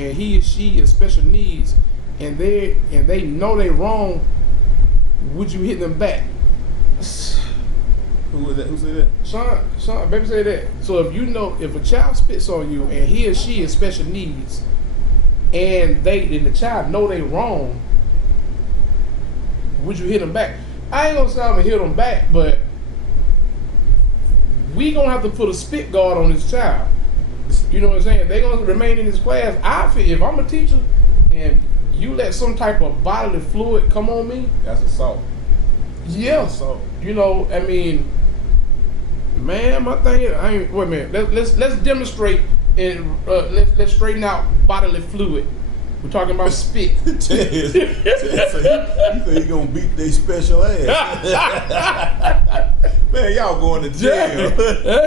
and he or she has special needs, and they know they wrong, would you hit them back? Who was that? Who said that? Sean, baby said that. So if a child spits on you and he or she has special needs, and the child know they wrong, would you hit them back? I ain't gonna say I'm gonna hit them back, but we gonna have to put a spit guard on this child. You know what I'm saying? They gonna remain in this class. I feel if I'm a teacher and you let some type of bodily fluid come on me, that's assault. Yeah. That's assault. You know, I mean, man, my thing is, wait a minute. Let's demonstrate and let's straighten out bodily fluid. We're talking about spit. He said he gonna beat they special ass. Man, y'all going to jail.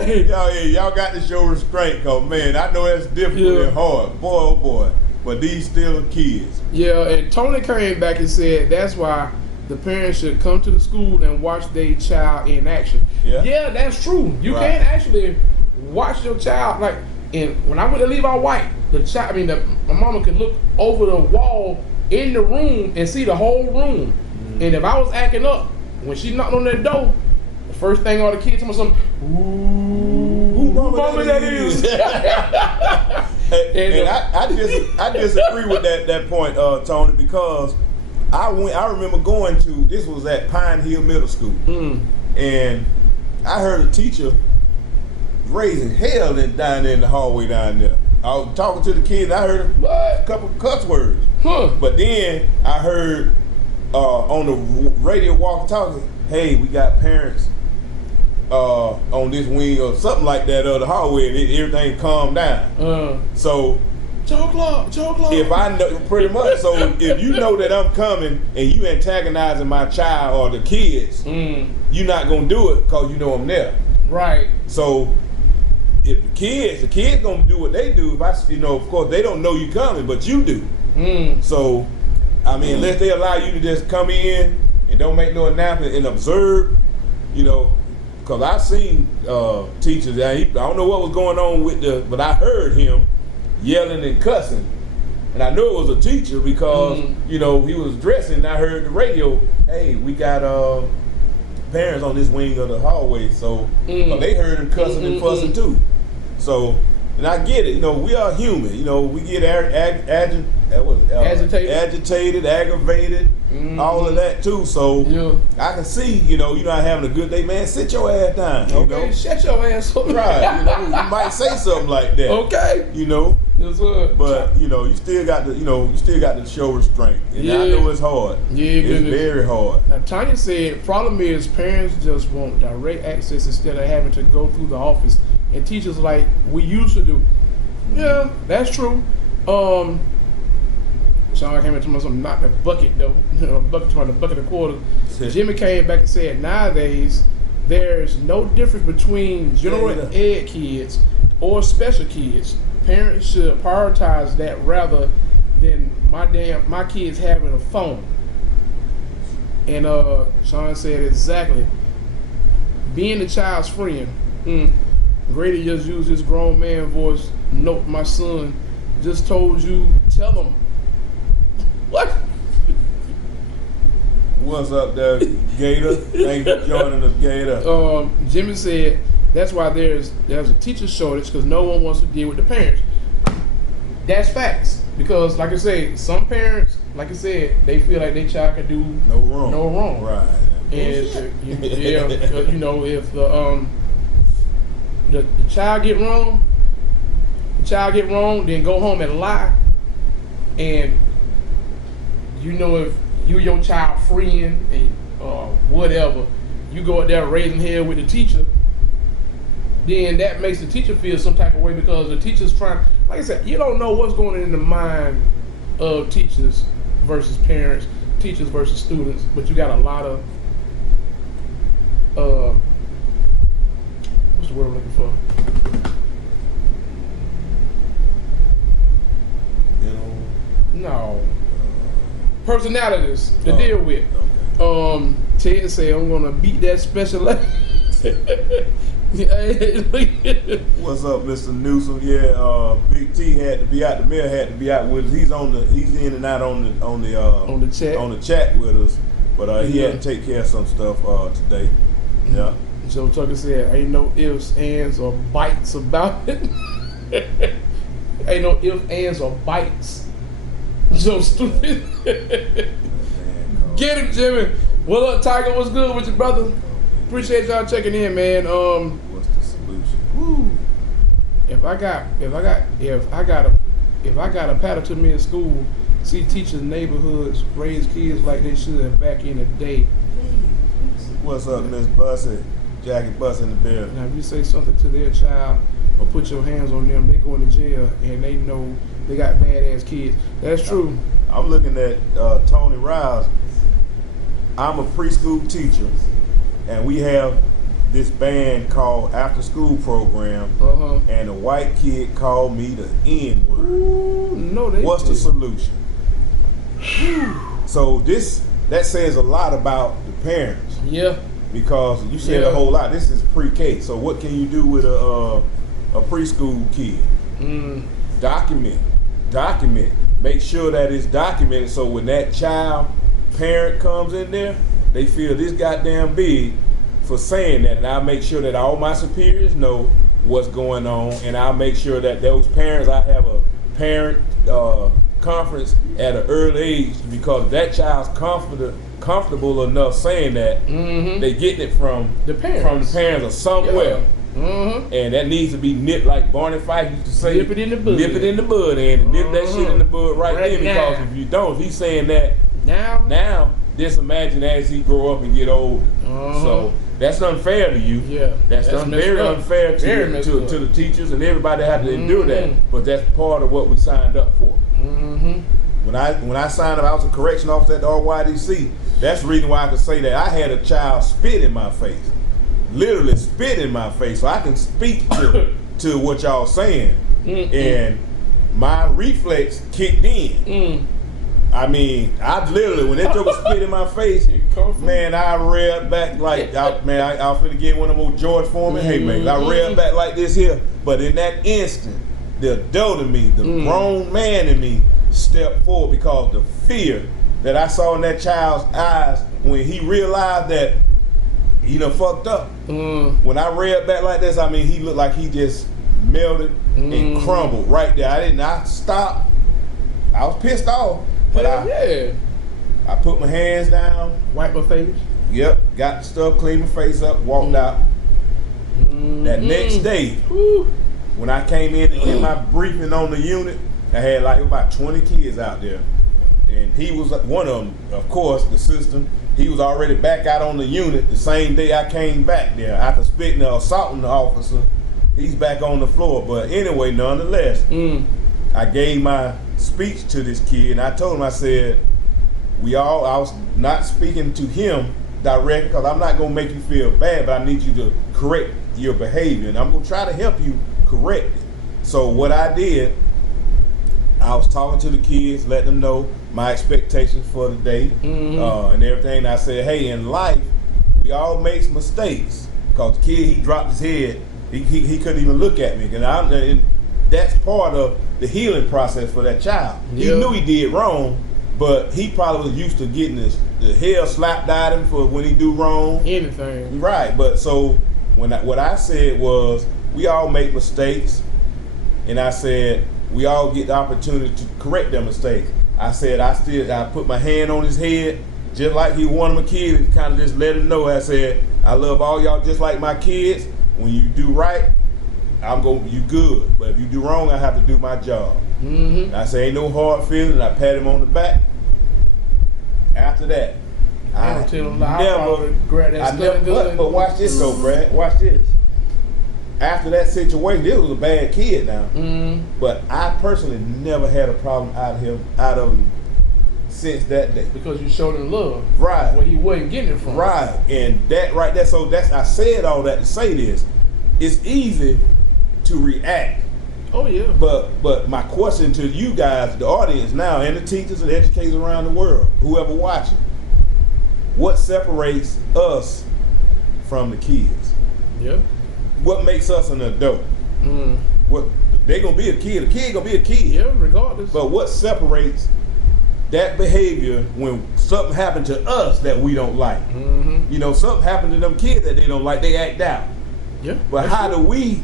Hey. y'all got to show restraint, cause man, I know that's difficult and hard. Boy, oh boy. But these still kids. Yeah, and Tony came back and said that's why the parents should come to the school and watch their child in action. Yeah, that's true. You can't actually watch your child like. And when I went to leave out white, my mama could look over the wall in the room and see the whole room. Mm-hmm. And if I was acting up, when she knocked on that door, the first thing all the kids told me something, who mama that is? I disagree with that point, Tony, because I remember going to, this was at Pine Hill Middle School, and I heard a teacher raising hell down there in the hallway down there. I was talking to the kids, I heard a couple of cuss words. But then I heard on the radio walkie-talkie, hey, we got parents on this wing or something like that of the hallway, and everything calmed down. So Joe Clark. If I know, pretty much, so if you know that I'm coming and you antagonizing my child or the kids, you're not gonna do it because you know I'm there. Right. So if the kids gonna do what they do. If of course they don't know you coming, but you do. So, I mean, unless they allow you to just come in and don't make no announcement and observe, because I've seen teachers. I don't know what was going on but I heard him yelling and cussing, and I knew it was a teacher because he was dressing. And I heard the radio. Hey, we got parents on this wing of the hallway, so they heard him cussing and fussing too. So, and I get it. We are human. We get agitated, aggravated, all of that too. So I can see, you're not having a good day, man. Sit your ass down. Okay, shut your ass up. Right. You might say something like that. Okay. That's what. But you still got to show restraint. And I know it's hard. Yeah, it's very hard. Now Tanya said, problem is parents just want direct access instead of having to go through the office and teachers like we used to do. Yeah, that's true. Sean came into something, not the bucket though. The bucket of quarters. Jimmy came back and said nowadays there's no difference between general ed kids or special kids. Parents should prioritize that rather than my kids having a phone. And Sean said exactly. Being the child's friend. Grady just used his grown man voice. Nope, my son just told you, tell him. What? What's up there, Gator? Thanks for joining us, Gator. Jimmy said that's why there's a teacher shortage because no one wants to deal with the parents. That's facts. Because like I say, some parents, like I said, they feel like their child can do no wrong. Right. And if the child get wrong, then go home and lie. And if you your child friend and whatever, you go out there raising hell with the teacher, then that makes the teacher feel some type of way because the teacher's trying. Like I said, you don't know what's going on in the mind of teachers versus parents, teachers versus students, but you got a lot of what's the word I'm looking for? No. Personalities to deal with. Okay. Ted said, I'm gonna beat that special ed. What's up, Mr. Newsom? Yeah, Big T had to be out. The mayor had to be out with us. He's in and out on the chat with us. But he had to take care of some stuff today. Yeah. Joe Tucker said, "Ain't no ifs, ands, or bites about it." Ain't no ifs, ands, or bites. Joe stupid. Get him, Jimmy. What up, Tiger? What's good with you, brother? Appreciate y'all checking in, man. What's the solution? Woo. If I got a pattern to me in school, see teachers in neighborhoods raise kids like they should back in the day. What's up, Miss Bussy? Jackie Buss in the building. Now, if you say something to their child or put your hands on them, they go into jail and they know they got badass kids. That's true. I'm looking at Tony Riles. I'm a preschool teacher, and we have this band called After School Program, and a white kid called me the N-word. Ooh, no, What's the solution? So that says a lot about the parents. Yeah. Because you said a whole lot. This is pre-K. So what can you do with a preschool kid? Document. Make sure that it's documented so when that child parent comes in there, they feel this goddamn big for saying that. And I'll make sure that all my superiors know what's going on, and I'll make sure that those parents, I have a parent conference at an early age, because that child's comfortable enough saying that, they getting it from the parents or somewhere. And that needs to be nipped, like Barney Fife used to say, nip it in the bud. Nip it in the bud, and nip that shit in the bud right then, because if you don't, if he's saying that now, just imagine as he grow up and get older. So that's unfair to you. Yeah, that's very unfair to the teachers and everybody that have to endure that. But that's part of what we signed up for. When I signed up, I was a correction officer at the RYDC. That's the reason why I could say that. I had a child spit in my face, literally spit in my face, so I can speak to what y'all saying. And my reflex kicked in. I mean, I literally, when they took a spit in my face, man, I reared back like, I was finna get one of them old George Foreman haymakers. I reared back like this here. But in that instant, the adult in me, the grown man in me, stepped forward, because the fear that I saw in that child's eyes when he realized that he done fucked up. When I reared back like this, I mean, he looked like he just melted and crumbled right there. I stopped. I was pissed off. But I put my hands down, wipe my face. Yep, got the stuff, cleaned my face up, walked out. That next day, when I came in to get my briefing on the unit, I had like about 20 kids out there. And he was one of them, of course, the system. He was already back out on the unit the same day I came back there. After spitting or assaulting the officer, he's back on the floor. But anyway, nonetheless, I gave my speech to this kid, and I told him, I said, I was not speaking to him directly, because I'm not going to make you feel bad, but I need you to correct your behavior, and I'm going to try to help you correct it. So what I did, I was talking to the kids, letting them know my expectations for the day and everything. I said, hey, in life, we all make mistakes, because the kid, he dropped his head. He couldn't even look at me, and that's part of the healing process for that child. He knew he did wrong, but he probably was used to getting the hell slapped out of him for when he do wrong. Anything. Right, but so what I said was, we all make mistakes, and I said, we all get the opportunity to correct their mistakes. I said, I put my hand on his head, just like he was one of my kids, and kind of just let him know. I said, I love all y'all just like my kids. When you do right, you good, but if you do wrong, I have to do my job. I say, ain't no hard feelings. I pat him on the back. After that, but watch this though, Brad. Watch this. After that situation, this was a bad kid now. But I personally never had a problem out of him since that day. Because you showed him love. Right. Where he wasn't getting it from. Right. And that right there, so I said all that to say this. It's easy to react. Oh yeah. But my question to you guys, the audience now, and the teachers and educators around the world, whoever watching, what separates us from the kids? Yeah. what makes us an adult? What they gonna be a kid. A kid gonna be a kid. Yeah, regardless. But what separates that behavior when something happened to us that we don't like? You know, something happened to them kids that they don't like. They act out. Yeah. But how do we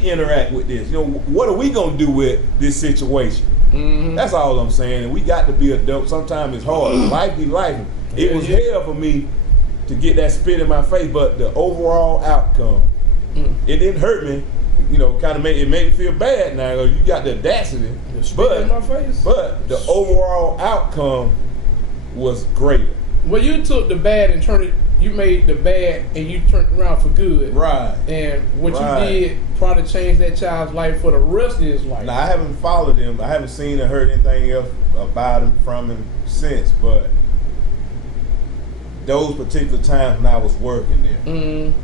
interact with this? You know, what are we gonna do with this situation? That's all I'm saying. And we got to be adults. Sometimes it's hard. Life be life. It was hell for me to get that spit in my face, but the overall outcome, it didn't hurt me. You know, kind of made me feel bad. Now you got the audacity, in my face. but the overall outcome was greater. Well, you took the bad and turned it. You made the bad and you turned it around for good. Right. And what you did probably changed that child's life for the rest of his life. Now I haven't followed him. I haven't seen or heard anything else about him from him since. But those particular times when I was working there,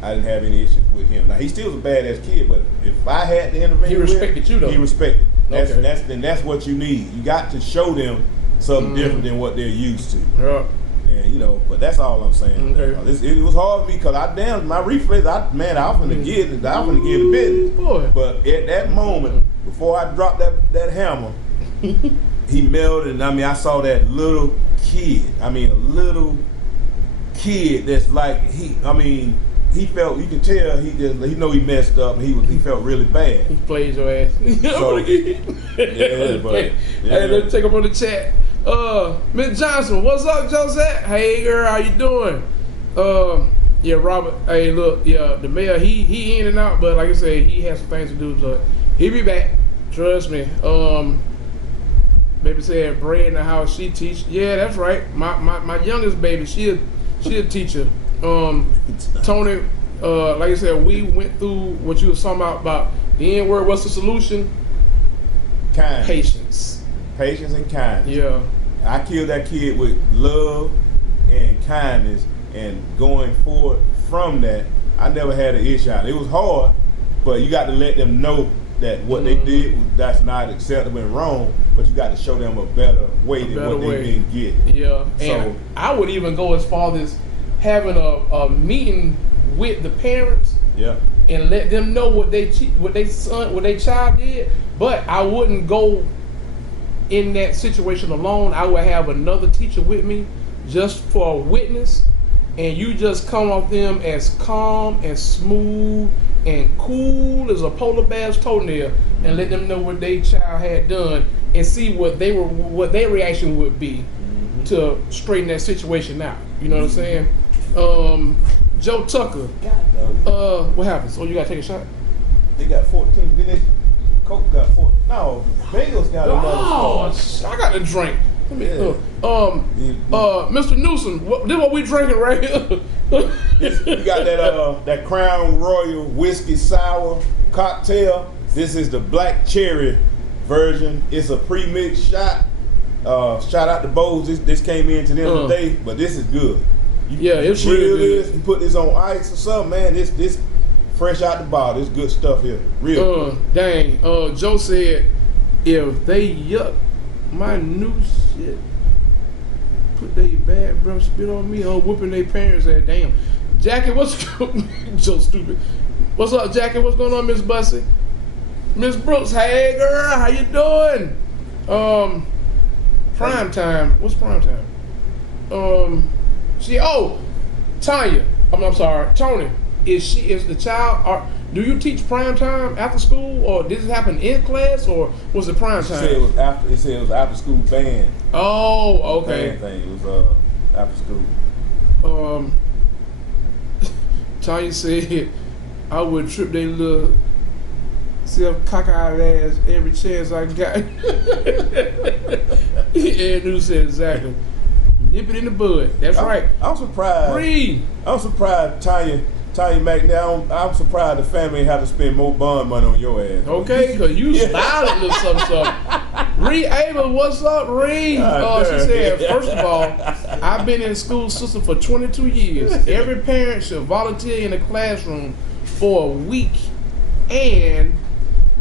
I didn't have any issues with him. Now he still was a badass kid, but if I had to intervene, he respected you though. He respected. Okay. That's what you need. You got to show them something different than what they're used to. Yeah. And you know, but that's all I'm saying. Okay. It was hard for me because my reflex. I often to get it. I often to get the business. Boy. But at that moment, before I dropped that hammer, he melted. And I mean, I saw that little kid. I mean, a little kid that's like he felt. You can tell he know he messed up. And he felt really bad. He played your ass. So, yeah, but hey, let's take up on the chat. Miss Johnson, what's up, Josette? Hey girl, how you doing? Yeah, Robert. Hey, look, yeah, the mayor, he in and out, but like I said, he has some things to do, so he'll be back. Trust me. Baby said Bray in the house, she teach. Yeah, that's right. My youngest baby, she a teacher. Tony, like I said, we went through what you was talking about the N word. What's the solution? Kindness. Patience And kindness. Yeah. I killed that kid with love and kindness, and going forward from that, I never had an issue. It was hard, but you got to let them know that what they did, that's not acceptable and wrong, but you got to show them a better way than what they've been getting. Yeah, and so, I would even go as far as having a meeting with the parents. Yeah. And let them know what their child did, but I wouldn't go in that situation alone. I would have another teacher with me just for a witness, and you just come off them as calm and smooth and cool as a polar bear's toenail, and let them know what their child had done and see what their reaction would be to straighten that situation out. You know what I'm saying? Joe Tucker. What happens? Oh, you gotta take a shot? They got 14. Then they Coke got 4. No, Bengals got another score. I got the drink. Mr. Newsom, this what we drinking right here. You got that Crown Royal whiskey sour cocktail. This is the black cherry version. It's a pre-mixed shot. Shout out to Bose. This came in to them today, but this is good. It's really good. You put this on ice or something, man. This fresh out the bottle. This good stuff here. Real good. Dang. Joe said, if they yuck my new shit, put they bad breath spit on me, whooping their parents at damn. Jackie, what's Joe stupid. What's up, Jackie? What's going on, Miss Bussy? Miss Brooks, hey girl, how you doing? Prime time. What's prime time? Tanya. I'm sorry, Tony. Is the child? Do you teach prime time after school, or did it happen in class, or was it prime time? It said it was after school band. Oh, okay. Band thing. It was after school. Tanya said I would trip their little self-cockeyed ass every chance I got. Ed News said exactly. Nip it in the bud. That's right. I'm surprised. Read. I'm surprised, Tanya McNair. I'm surprised the family had to spend more bond money on your ass. Okay, because you styling little something. Reed Ava, what's up, Reed? She said, first of all, I've been in the school system for 22 years. Every parent should volunteer in the classroom for a week, and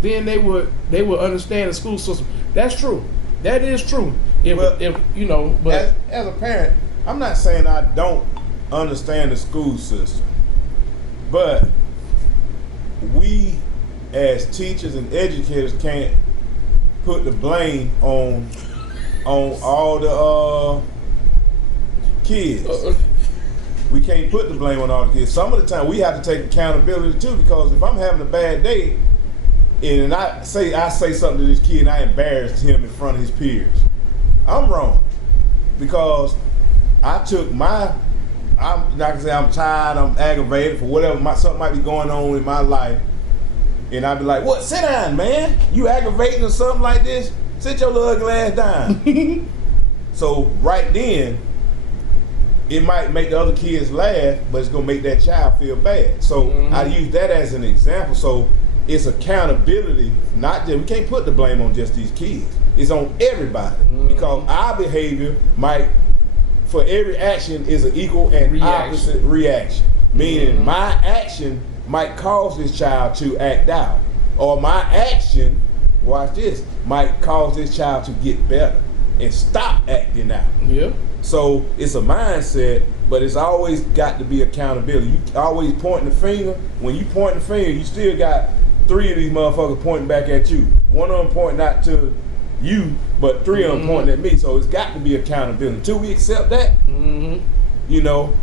then they would understand the school system. That's true. That is true. But as a parent, I'm not saying I don't understand the school system, but we as teachers and educators can't put the blame on all the kids. We can't put the blame on all the kids. Some of the time we have to take accountability too, because if I'm having a bad day and I say something to this kid and I embarrassed him in front of his peers, I'm wrong, because I took I'm not gonna say I'm tired, I'm aggravated for whatever something might be going on in my life, and I'd be like, "What? Sit down, man. You aggravating or something like this? Sit your little ugly ass down." So right then, it might make the other kids laugh, but it's gonna make that child feel bad. So I use that as an example. So it's accountability. Not that we can't put the blame on just these kids. It's on everybody, because our behavior might, for every action is an equal and opposite reaction. Meaning my action might cause this child to act out, or my action, watch this, might cause this child to get better and stop acting out. Yeah. So it's a mindset, but it's always got to be accountability. You always pointing the finger. When you point the finger, you still got 3 of these motherfuckers pointing back at you. One of them pointing not to you, but 3 of them pointing at me. So it's got to be accountability. Until we accept that, you know,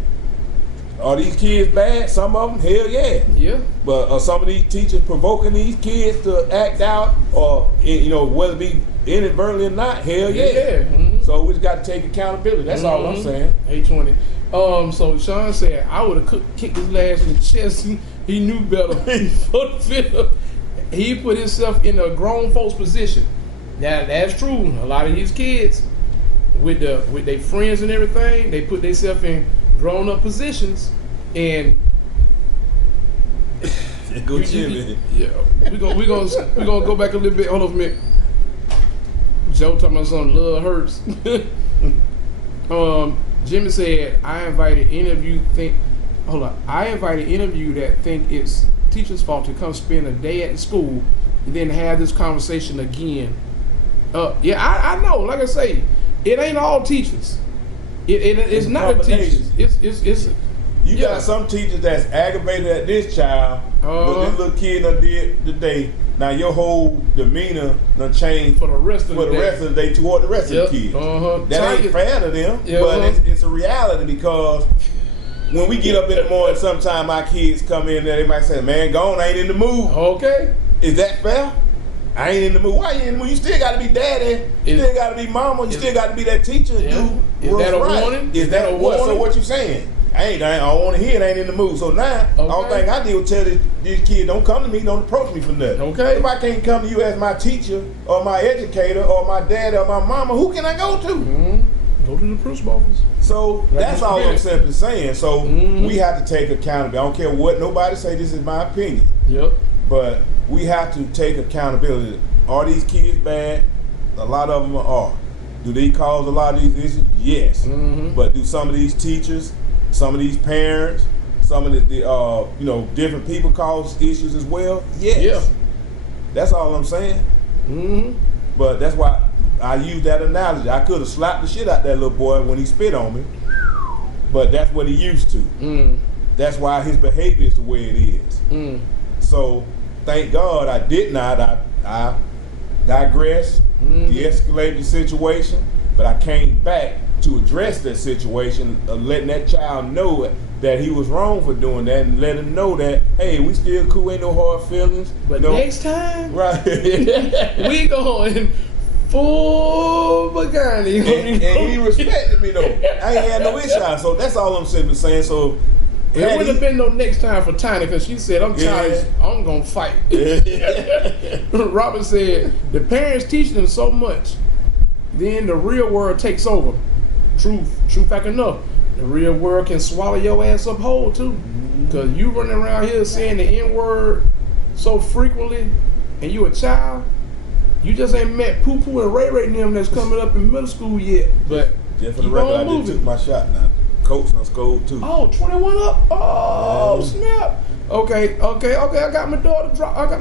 are these kids bad? Some of them, hell yeah. Yeah. But are some of these teachers provoking these kids to act out, or, you know, whether it be inadvertently or not, hell yeah. So we just got to take accountability. That's all I'm saying. 820. So Sean said, I would have kicked his ass in the chest. He knew better. He put himself in a grown folks position. Now that's true. A lot of these kids, with their friends and everything, they put themselves in grown up positions, and go Jimmy. Yeah, we gonna go back a little bit. Hold on a minute. Joe talking about something. Love hurts. Jimmy said, I invited any of you that think it's teacher's fault to come spend a day at the school and then have this conversation again. Yeah, I know. Like I say, it ain't all teachers. It's not the teachers. It's you got some teachers that's aggravated at this child, what this little kid done did today. Now your whole demeanor done changed for the rest of the day toward the rest of the kids. That ain't fair to them, but it's a reality, because when we get up in the morning, sometimes our kids come in there, they might say, "Man, gone, I ain't in the mood." Okay. Is that fair? I ain't in the mood. Why you in the mood? You still got to be daddy. You still got to be mama. You still got to be that teacher. Is that a warning? Is that a warning? So what you saying? I don't want to hear it. I ain't in the mood. So now, the only thing I did was tell these kids, don't come to me, don't approach me for nothing. Okay. If I can't come to you as my teacher or my educator or my dad or my mama, who can I go to? Go to the principal office. So that's all I'm simply saying. So we have to take accountability. I don't care what nobody say. This is my opinion. Yep. But we have to take accountability. Are these kids bad? A lot of them are. Do they cause a lot of these issues? Yes. But do some of these teachers, some of these parents, some of the different people cause issues as well? Yes. Yeah. That's all I'm saying. But that's why I use that analogy. I could have slapped the shit out that little boy when he spit on me, but that's what he used to. That's why his behavior is the way it is. So thank God I did not. I digressed, de-escalated the situation, but I came back to address that situation, letting that child know that he was wrong for doing that, and let him know that, hey, we still cool, ain't no hard feelings. But next time, right? we going full Bagani. And he respected me though. I ain't had no issue. So that's all I'm simply saying. So there wouldn't have been no next time for Tiny, because she said, I'm tired, I'm going to fight. Robert said, the parents teach them so much, then the real world takes over. True fact enough. The real world can swallow your ass up whole too. Because you running around here saying the N-word so frequently, and you a child, you just ain't met Poo Poo and Ray Ray and them that's coming up in middle school yet. But just for the record, I just took my shot now. Coach done scored too. Oh, 21 up. Oh, snap. Okay. I got my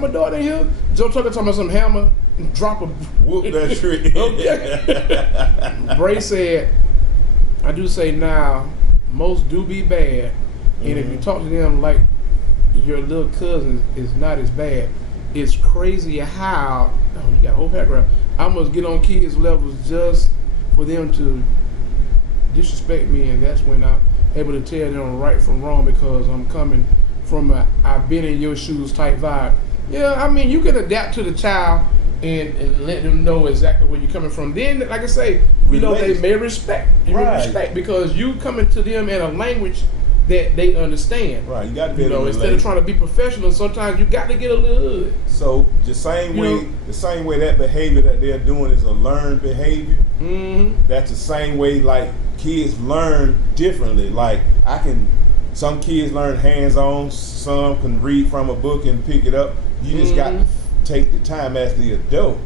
daughter in here. Joe Tucker talking about some hammer, drop a whoop that shit. Okay. Bray said, I do say now, most do be bad, and if you talk to them like your little cousin is not as bad. It's crazy how you got a whole paragraph. I must get on kids' levels just for them to disrespect me, and that's when I'm able to tell them right from wrong because I'm coming from a I've been in your shoes type vibe. Yeah, I mean you can adapt to the child and let them know exactly where you're coming from. Then, like I say, you know they may respect. You respect because you coming to them in a language that they understand. Right, you got to be instead of trying to be professional, sometimes you got to get a little hood. So the same way that behavior that they're doing is a learned behavior. Mm-hmm. That's the same way like kids learn differently. Like some kids learn hands-on, some can read from a book and pick it up. You just got to take the time as the adult.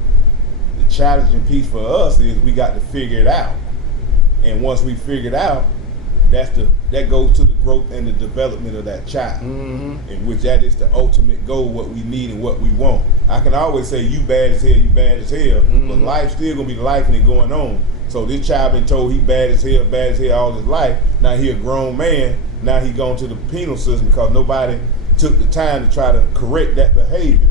The challenging piece for us is we got to figure it out. And once we figure it out, that goes to the growth and the development of that child, in which that is the ultimate goal, what we need and what we want. I can always say you bad as hell, but life's still gonna be life and it going on. So this child been told he bad as hell all his life. Now he a grown man. Now he going to the penal system because nobody took the time to try to correct that behavior.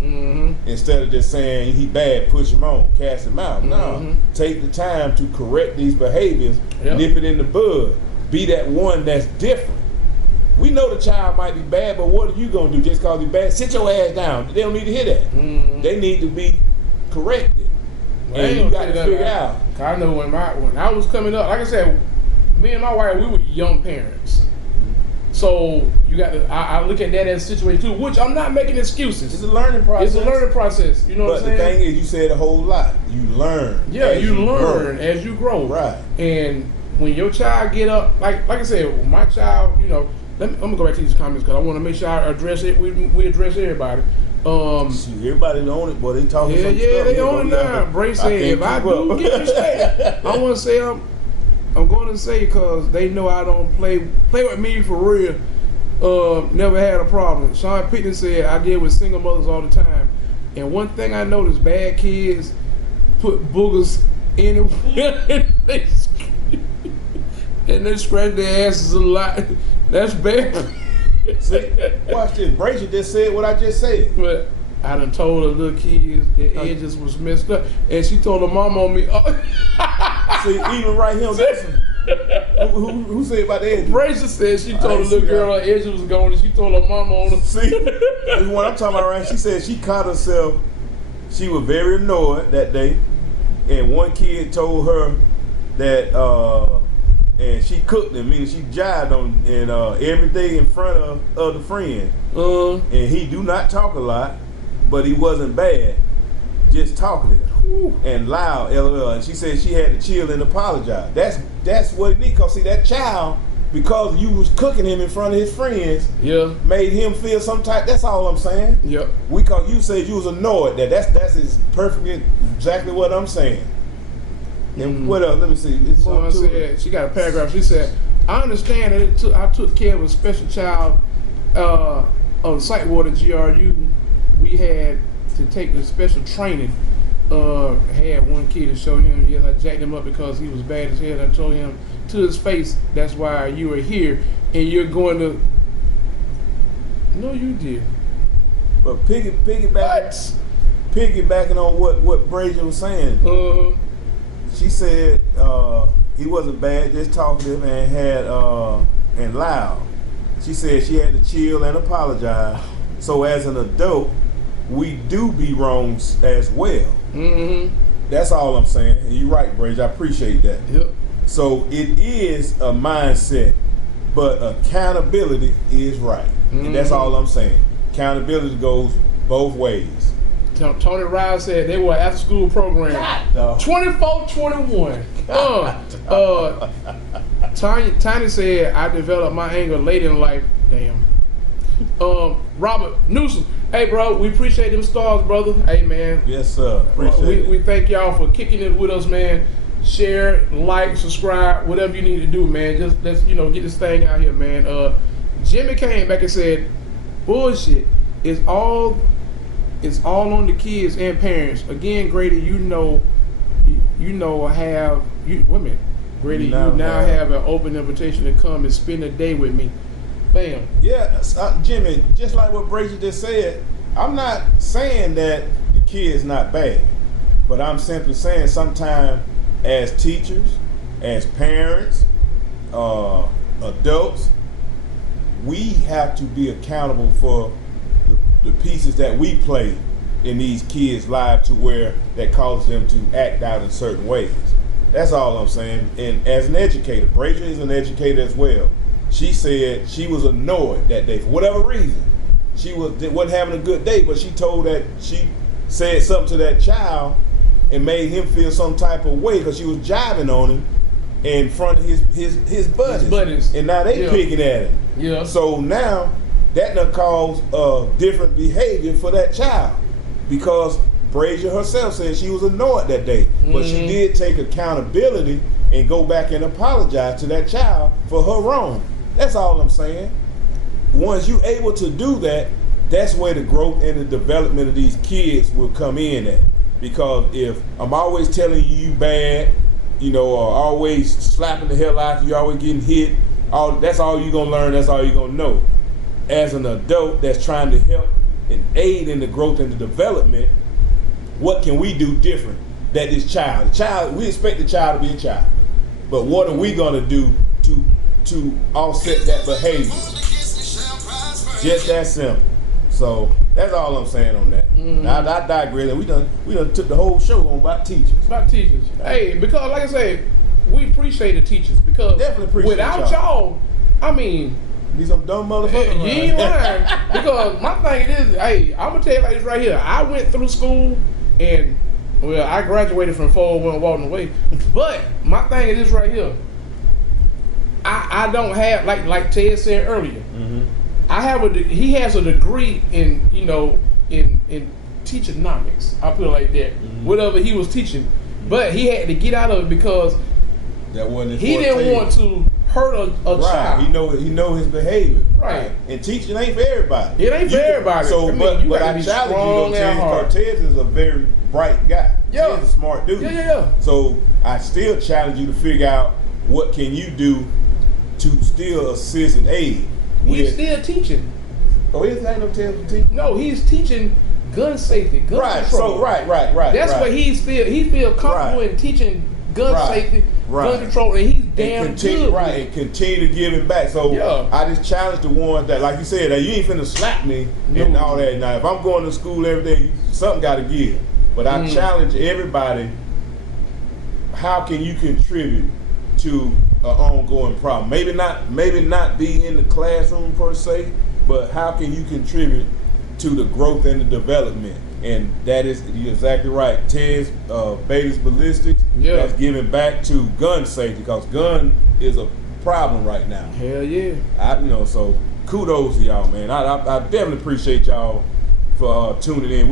Instead of just saying he bad, push him on, cast him out. No, take the time to correct these behaviors, nip it in the bud. Be that one that's different. We know the child might be bad, but what are you gonna do just cause he's bad? Sit your ass down. They don't need to hear that. They need to be corrected. And you got to figure out. I know when I was coming up, like I said, me and my wife, we were young parents. So you got to. I look at that as a situation too, which I'm not making excuses. It's a learning process. It's a learning process. You know what I'm saying? But the thing is, you said a whole lot. You learn. Yeah, you learn as you grow. Right. And when your child get up, like I said, my child, you know, I'm gonna go back to these comments because I want to make sure I address it. We address everybody. Everybody on it, boy. They talking some stuff. Yeah, they on it now. Bray said, if I do get respect, I want to say I'm going to say because they know I don't play with me for real. Never had a problem. Sean Pittman said I deal with single mothers all the time, and one thing I noticed: bad kids put boogers anywhere and they scratch their asses a lot. That's bad. See, watch this. Brazier just said what I just said. But I done told her little kids their edges was messed up, and she told her mama on me. See, even right here, who said about the edges? Brazier said she told the little girl her edges was gone, and she told her mama on her. See, this is what I'm talking about, right? She said she caught herself. She was very annoyed that day, and one kid told her that. And she cooked him, meaning she jived on and every day in front of other friends. And he do not talk a lot, but he wasn't bad, just talkative and loud, LOL. And she said she had to chill and apologize. That's what it needs. Cause see that child, because you was cooking him in front of his friends, made him feel some type. That's all I'm saying. Yep. Because you said you was annoyed. That's perfectly exactly what I'm saying. And what else? Let me see. Someone said, she got a paragraph. She said, I understand that I took care of a special child on Sightwater GRU. We had to take the special training. Had one kid to show him, I jacked him up because he was bad as hell. I told him to his face, that's why you are here. And you're going to... No, you did. But piggybacking on what Brazier was saying. She said he wasn't bad, just talkative and and loud. She said she had to chill and apologize. So as an adult, we do be wrong as well. That's all I'm saying. And you're right, Brazier. I appreciate that. Yep. So it is a mindset, but accountability is right. And that's all I'm saying. Accountability goes both ways. Tony Riles said they were an after-school program. 24-21. Tiny said I developed my anger late in life. Damn. Robert Newsom. Hey, bro, we appreciate them stars, brother. Hey, man. Yes, sir. Appreciate it. We thank y'all for kicking it with us, man. Share, like, subscribe, whatever you need to do, man. Just let's get this thing out here, man. Jimmy came back and said, bullshit. It's all on the kids and parents. Again, Grady, Grady, you now have an open invitation to come and spend a day with me. Bam. Yeah, Jimmy, just like what Brazier just said, I'm not saying that the kid's not bad, but I'm simply saying sometimes as teachers, as parents, adults, we have to be accountable for the pieces that we play in these kids' lives to where that causes them to act out in certain ways. That's all I'm saying. And as an educator, Brazier is an educator as well. She said she was annoyed that day for whatever reason. She wasn't having a good day, but she said something to that child and made him feel some type of way because she was jiving on him in front of his buddies. And now they picking at him. Yeah. So now that done caused different behavior for that child because Brazier herself said she was annoyed that day, but she did take accountability and go back and apologize to that child for her wrong. That's all I'm saying. Once you're able to do that, that's where the growth and the development of these kids will come in at. Because if I'm always telling you bad, or always slapping the hell out of you, always getting hit, that's all you're going to learn, that's all you're going to know. As an adult that's trying to help and aid in the growth and the development, what can we do different that this child, we expect the child to be a child, but what are we going to do to offset that behavior? Just that simple. So that's all I'm saying on that. Now, I digress. We done took the whole show on about teachers. Hey, because like I said, we appreciate the teachers because definitely appreciate without y'all, I mean, be some dumb motherfuckers. You ain't lying. Because my thing is, hey, I'm gonna tell you like this right here. I went through school and I graduated from 401 Walton Way. But my thing is this right here. I don't have like Ted said earlier. I have he has a degree in in teachernomics. I put it like that. Whatever he was teaching, but he had to get out of it because that wasn't he didn't want to hurt a child. He know his behavior. Right. And teaching ain't for everybody. It ain't for everybody. So, but I challenge you. Ted is a very bright guy. Yeah. Ted's a smart dude. Yeah. So I still challenge you to figure out what can you do to still assist and aid. He's still teaching. Oh, he's not no Ted to teach? No, he's teaching gun safety, gun control. So right. That's what he feel comfortable in teaching gun safety, gun control, and he's damn good. Right, and continue to give it back. So I just challenge the ones that, like you said, that you ain't finna slap me and all that. Now, if I'm going to school every day, something got to give. But I challenge everybody. How can you contribute to an ongoing problem? Maybe not be in the classroom per se, but how can you contribute to the growth and the development? And that is, you're exactly right. Ted's Bailey's Ballistics, that's giving back to gun safety because gun is a problem right now. Hell yeah. So kudos to y'all, man. I definitely appreciate y'all for tuning in.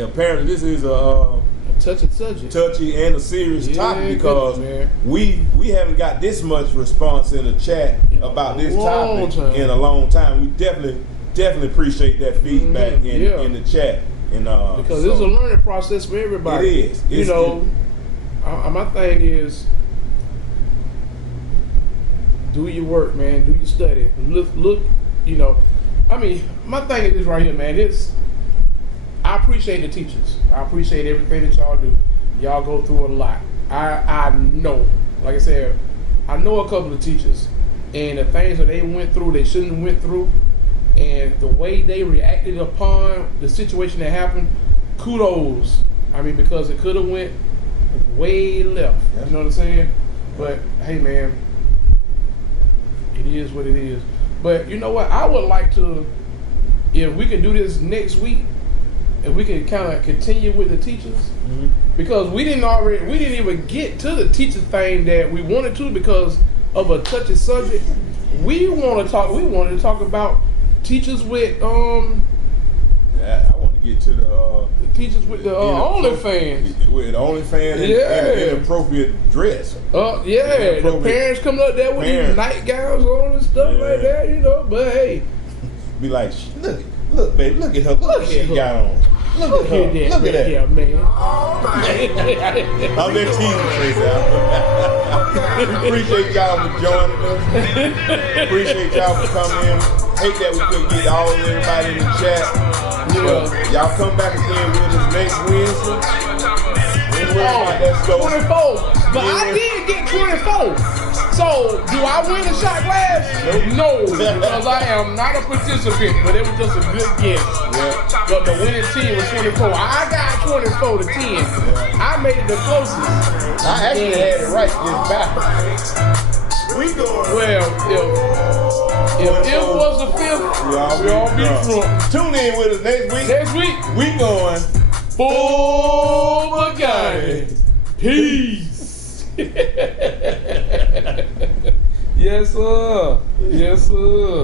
Apparently this is a touchy and a serious topic because we haven't got this much response in the chat about this topic in a long time. We definitely appreciate that feedback in the chat. And because it's a learning process for everybody. It is. My thing is, do your work, man. Do your study. Look. My thing is this right here, man. I appreciate the teachers. I appreciate everything that y'all do. Y'all go through a lot. I know, like I said, I know a couple of teachers, and the things that they went through, they shouldn't have went through. And the way they reacted upon the situation that happened, kudos. Because it could have went way left. You know what I'm saying? But hey, man, it is what it is. But you know what? I would like to, if we can do this next week, if we can kind of continue with the teachers, because we didn't even get to the teacher thing that we wanted to because of a touchy subject. We wanted to talk about teachers with I want to get to the teachers with the OnlyFans. With OnlyFans and inappropriate dress. The parents coming up there with these nightgowns on and stuff like that, but hey. Be like, look, baby, look at her. Look what she got on. Look at her. Look at that. Man. I'm that teasing Trace out. appreciate y'all for joining us. Appreciate y'all for coming in. Hate that we couldn't get everybody in the chat. But y'all come back again with us next Wednesday. Let's go. 24. But I did get 24. So, do I win a shot glass? No, because I am not a participant, but it was just a good guess. Yeah. But the winning team was 24. I got 24 to 10. I made it the closest. I actually had it right. It's backwards. We going. Well, if it was the fifth, we all be drunk. Tune in with us next week. Next week, we going full Bugatti. Peace. Yes, sir. Yes, sir.